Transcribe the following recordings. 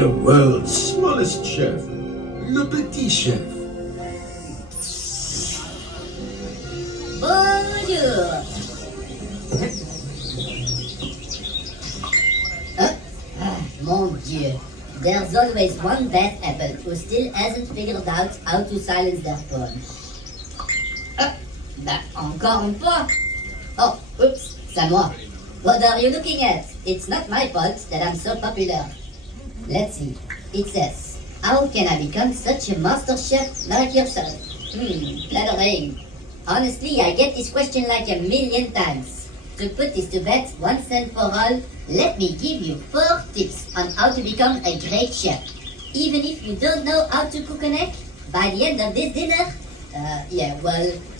The world's smallest chef, le Petit Chef. Bonjour. Mon Dieu. There's always one bad apple who still hasn't figured out how to silence their phone. Encore une fois. Oh, oops, c'est moi. What are you looking at? It's not my fault that I'm so popular. Let's see. It says, how can I become such a master chef like yourself? Flattering. Honestly, I get this question like a million times. To put this to bed once and for all, let me give you 4 tips on how to become a great chef. Even if you don't know how to cook an egg, by the end of this dinner,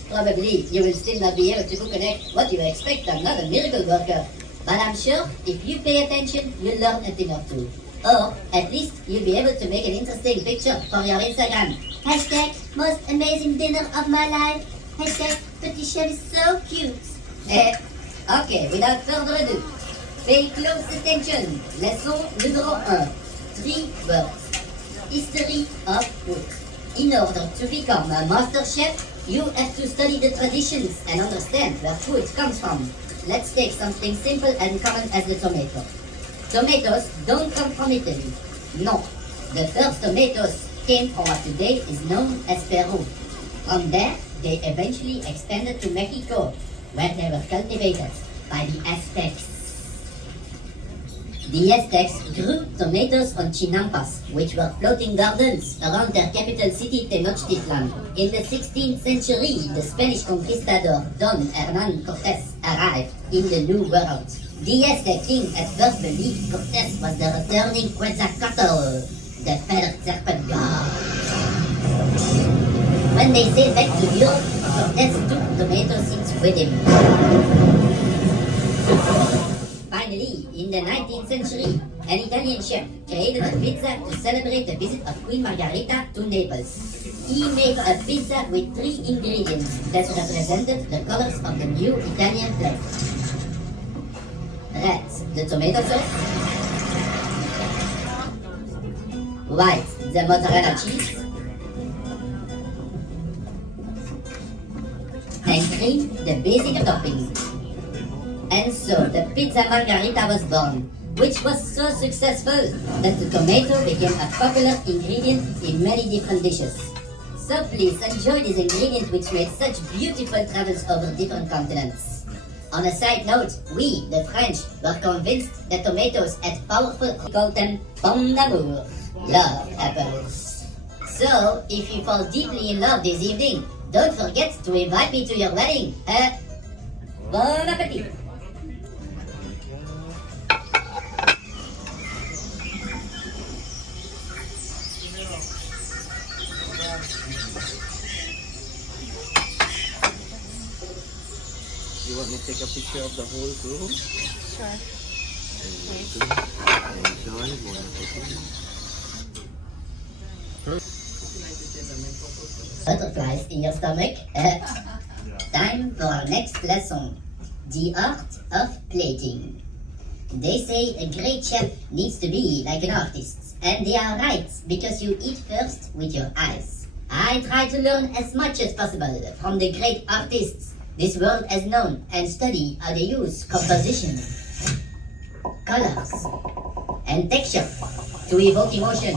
probably you will still not be able to cook an egg. What do you expect? I'm not a miracle worker. But I'm sure if you pay attention, you'll learn a thing or two. Or, at least, you'll be able to make an interesting picture for your Instagram. Hashtag, most amazing dinner of my life. Hashtag, Petit Chef is so cute. Okay, without further ado, pay close attention. Leçon numéro 1. 3 words. History of food. In order to become a master chef, you have to study the traditions and understand where food comes from. Let's take something simple and common as the tomato. Tomatoes don't come from Italy. No. The first tomatoes came from what today is known as Peru. From there, they eventually expanded to Mexico, where they were cultivated by the Aztecs. The Aztecs grew tomatoes on chinampas, which were floating gardens around their capital city Tenochtitlan. In the 16th century, the Spanish conquistador Don Hernán Cortés arrived in the New World. The Aztec king at first believed Cortés was the returning Quetzalcoatl, the feathered serpent god. When they sailed back to Europe, Cortés took tomato seeds with him. Finally, in the 19th century, an Italian chef created a pizza to celebrate the visit of Queen Margherita to Naples. He made a pizza with 3 ingredients that represented the colors of the new Italian flag. Red, the tomato sauce. White, the mozzarella cheese. And green, the basic topping. And so the pizza margherita was born, which was so successful that the tomato became a popular ingredient in many different dishes. So please enjoy this ingredient which made such beautiful travels over different continents. On a side note, we, the French, were convinced that tomatoes had powerful, we call them pommes d'amour, love apples. So, if you fall deeply in love this evening, don't forget to invite me to your wedding. Bon appétit! You want me to take a picture of the whole room? Sure. Enjoy. Butterflies in your stomach. Time for our next lesson. The art of plating. They say a great chef needs to be like an artist. And they are right, because you eat first with your eyes. I try to learn as much as possible from the great artists this world has known and study how they use composition, colors, and texture to evoke emotion.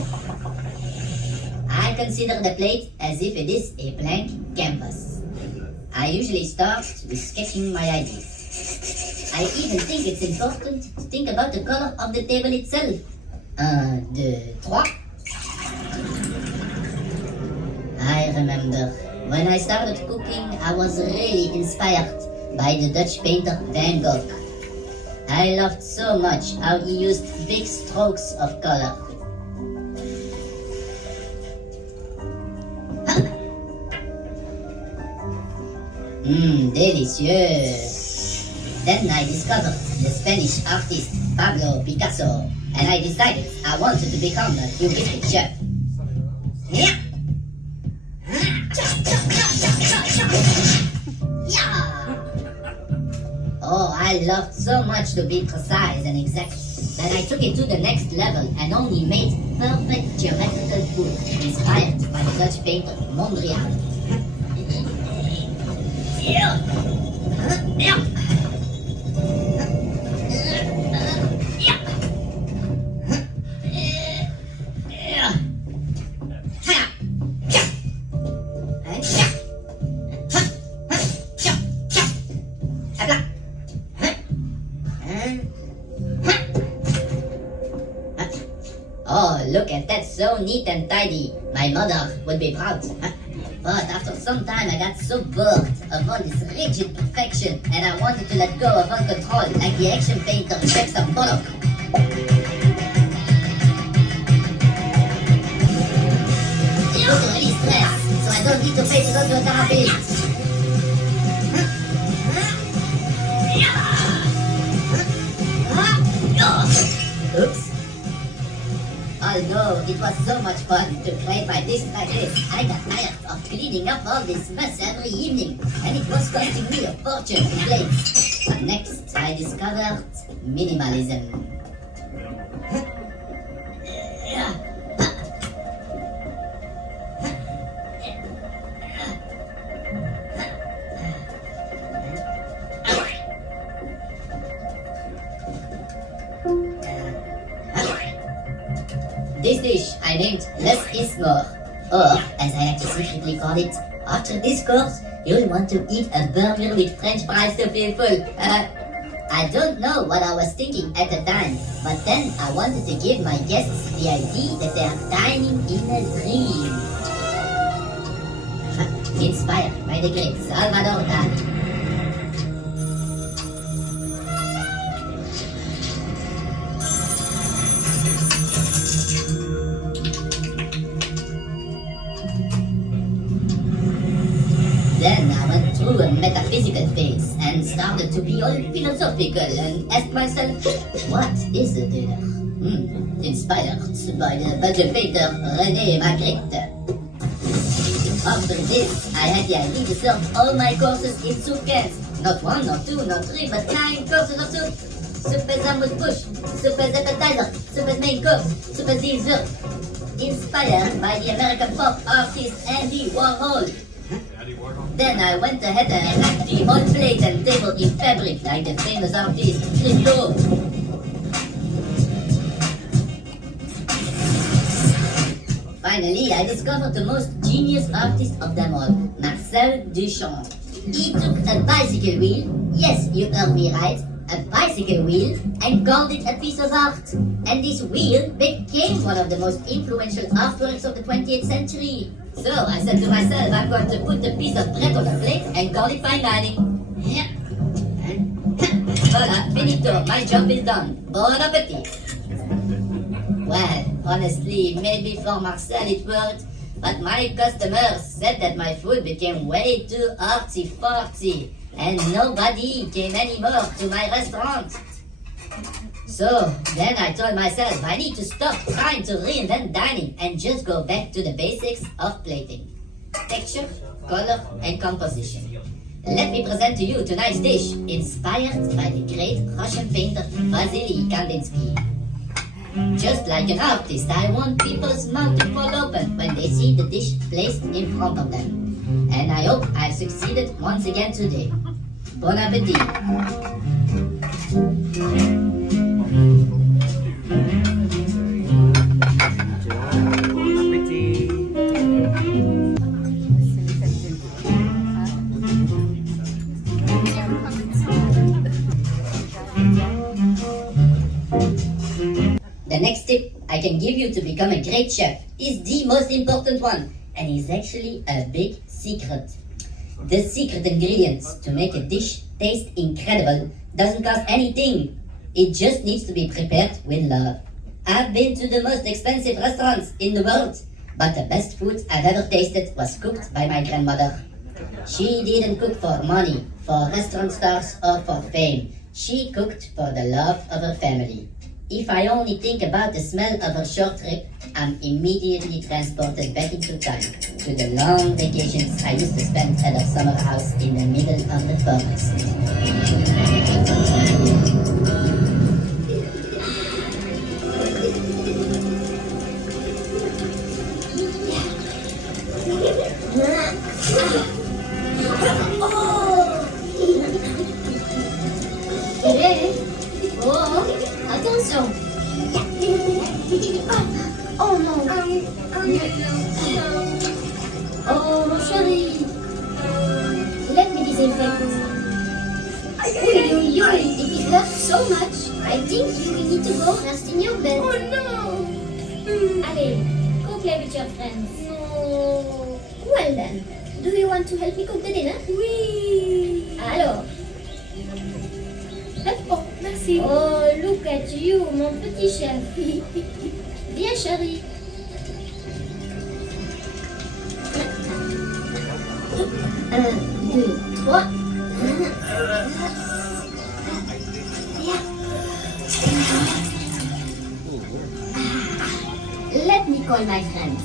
I consider the plate as if it is a blank canvas. I usually start with sketching my ideas. I even think it's important to think about the color of the table itself. 1, 2, 3. I remember when I started cooking, I was really inspired by the Dutch painter Van Gogh. I loved so much how he used big strokes of color. Délicieux! Then I discovered the Spanish artist Pablo Picasso, and I decided I wanted to become a picturesque chef. Yeah. Oh, I loved so much to be precise and exact that I took it to the next level and only made perfect geometrical food inspired by the Dutch painter Mondrian. Oh, look at that, so neat and tidy. My mother would be proud. But after some time I got so bored of all this rigid perfection and I wanted to let go of all control like the action painter Jackson Pollock. To release stress, so I don't need to pay to go to a therapist. Oops. Although it was so much fun to create my dish like this, I got tired of cleaning up all this mess every evening, and it was costing me a fortune in plates. But next, I discovered minimalism. This dish I named Less is More, or as I like to secretly call it, after this course, you'll want to eat a burger with French fries to feel full. I don't know what I was thinking at the time, but then I wanted to give my guests the idea that they are dining in a dream. Inspired by the great Salvador Dali. Then I went through a metaphysical phase and started to be all philosophical and asked myself, what is a dinner? Inspired by the Belgian painter René Magritte. After this, I had the idea to serve all my courses in soup cans. Not one, not two, not three, but 9 courses of soup. Soup as amuse-bouche, soup as appetizer, soup as main course, soup as dessert. Inspired by the American pop artist Andy Warhol. Then I went ahead and wrapped the whole plate and table in fabric like the famous artist Christo. Finally, I discovered the most genius artist of them all, Marcel Duchamp. He took a bicycle wheel, yes, you heard me right, a bicycle wheel, and called it a piece of art. And this wheel became one of the most influential artworks of the 20th century. So I said to myself, I'm going to put a piece of bread on a plate and call it fine dining. Voila, finito, my job is done. Bon appetit. Well, honestly, maybe for Marcel it worked, but my customers said that my food became way too artsy-fartsy, and nobody came anymore to my restaurant. So then I told myself I need to stop trying to reinvent dining and just go back to the basics of plating. Texture, color, and composition. Let me present to you tonight's dish, inspired by the great Russian painter Vasily Kandinsky. Just like an artist, I want people's mouth to fall open when they see the dish placed in front of them. And I hope I've succeeded once again today. Bon appetit! The next tip I can give you to become a great chef is the most important one, and is actually a big secret. The secret ingredient to make a dish taste incredible doesn't cost anything. It just needs to be prepared with love. I've been to the most expensive restaurants in the world, but the best food I've ever tasted was cooked by my grandmother. She didn't cook for money, for restaurant stars or for fame. She cooked for the love of her family. If I only think about the smell of her short trip, I'm immediately transported back into time to the long vacations I used to spend at her summer house in the middle of the forest. Oh, attention. Oh non. Oh mon chéri. Let me disinfect. If it hurts so much, I think you will need to go rest in your bed. Oh no! Allez, go play with your friends. No! Well then, do you want to help me cook the dinner? Oui! Alors. Oh, merci. Oh, look at you, mon petit chef. Viens, chérie. Un, deux, trois. Let me call my friends.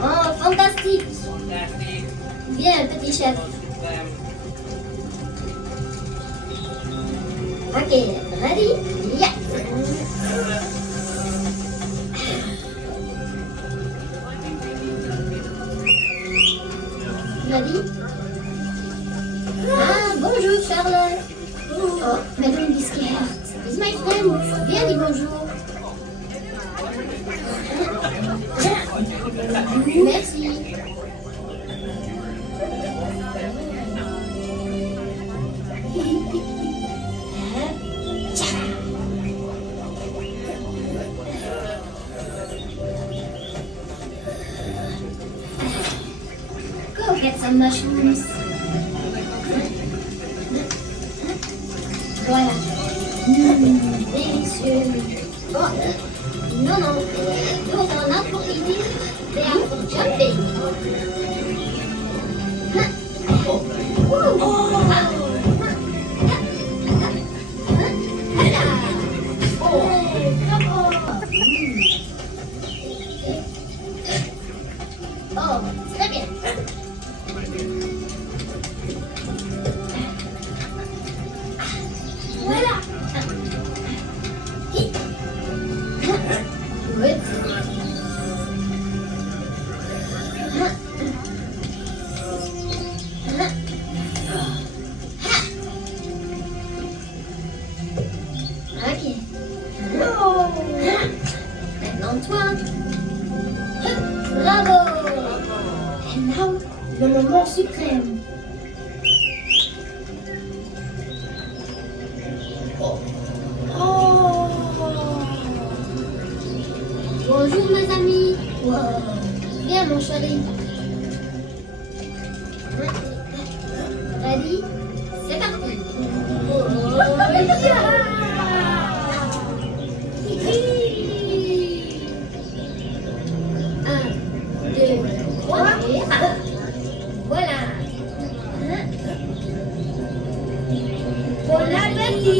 Oh, fantastique. Viens, petit chef. Ok, ready? Yeah. Ready? Ah, bonjour Charlotte. Oh, mais don't be scared. It's my friend. Viens, dis bonjour. Merci. Go get some mushrooms. Voilà. Délicieux. Oh, non, non. Those are not for eating. They are for jumping. Oh, très bien. Voilà. Good. Ok. Maintenant toi. Bravo. Et now, le moment suprême. Oh. Bonjour mes amis. Wow. Viens mon chéri. Ready? C'est parti. Un, deux, trois et voilà. Bon appétit.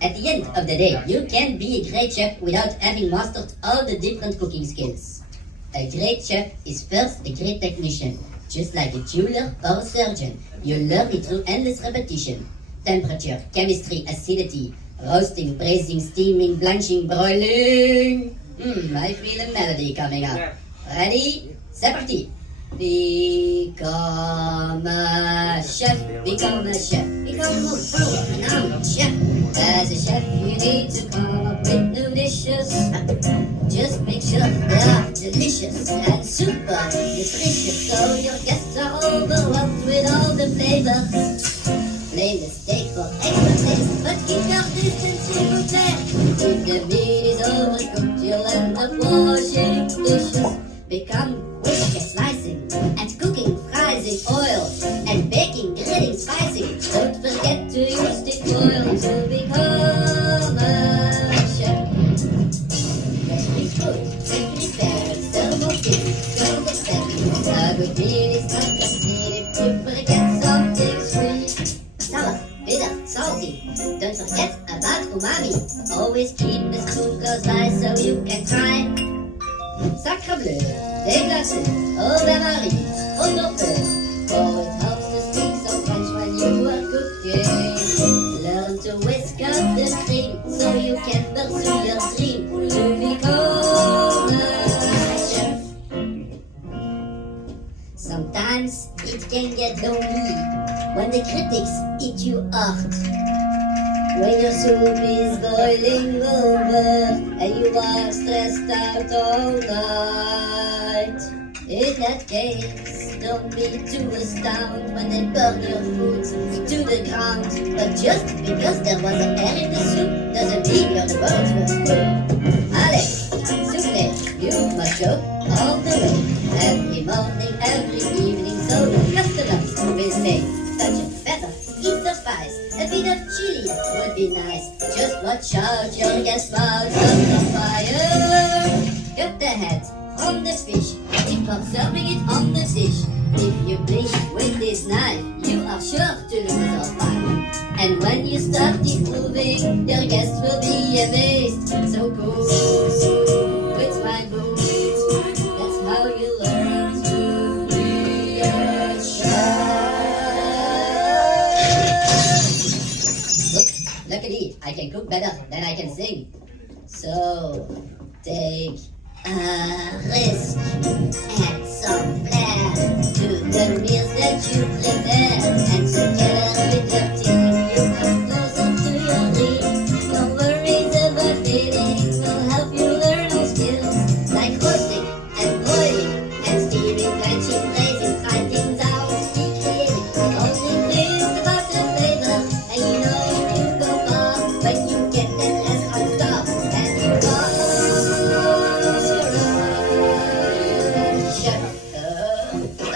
At the end of the day, you can be a great chef without having mastered all the different cooking skills. A great chef is first a great technician, just like a jeweler or a surgeon. You learn it through endless repetition. Temperature, chemistry, acidity, roasting, braising, steaming, blanching, broiling. I feel a melody coming up. Ready? C'est parti! Become a chef, become a chef, become a pro, renowned chef. As a chef, you need to come up with new dishes. Just make sure they are delicious and super nutritious, so your guests are overwhelmed with all the flavors. Flame the steak for extra taste, but keep your distance, s'il vous plaît. If the meat is overcooked, you'll end up washing dishes. Become quick at slicing and cooking fries in oil and baking, grilling, spicing. Don't forget to use stick foil to become a chef. Freshly cooked, simply fair, serve kids, serve the step. A good meal is not complete if you forget something sweet. Sour, bitter, salty. Don't forget about umami. Always keep the spoon close by so you can try. Sacre bleu, déglacé, au bain-marie, au dauphin. For it helps to speak some French when you are cooking. Learn to whisk up the cream so you can pursue your dream to become a chef. Sometimes it can get lonely when the critics eat you out. When your soup is boiling over and you are stressed out all night. In that case, don't be too astounded when they burn your food to the ground. But just because there was an air in the soup doesn't mean you're the world's worst cook. Allez, soufflé, you must go all the way. Every morning, every evening, so the customers will say, touch of pepper, eat the spice. A bit of chili would be nice. Just watch out, your guests mouths on the fire. Cut the head from the fish before serving it on the dish. If you blink with this knife, you are sure to lose all fun. And when you start improving, your guests will be amazed. So cool, it's my boot. That's how you learn to be a chef. Luckily, I can cook better than I can sing. So, take a risk, add some flair to the meals that you prepare, and together with your team, you come closer to your dream. No worries about failing, we'll help you learn new skills, like roasting and boiling and steaming, blanching, braising, try things out, be creative, only pleased about the flavor, and you know you go far when you get that restaurant star, and you are chef. There you go.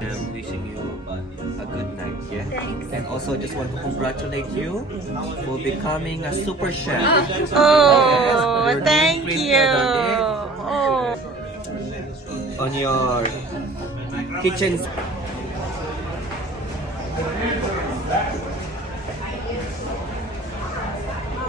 I'm wishing you a good night, yeah? Thanks. And also just want to congratulate you for becoming a super chef. Oh, Your name thank printed you. on Oh. on your kitchen.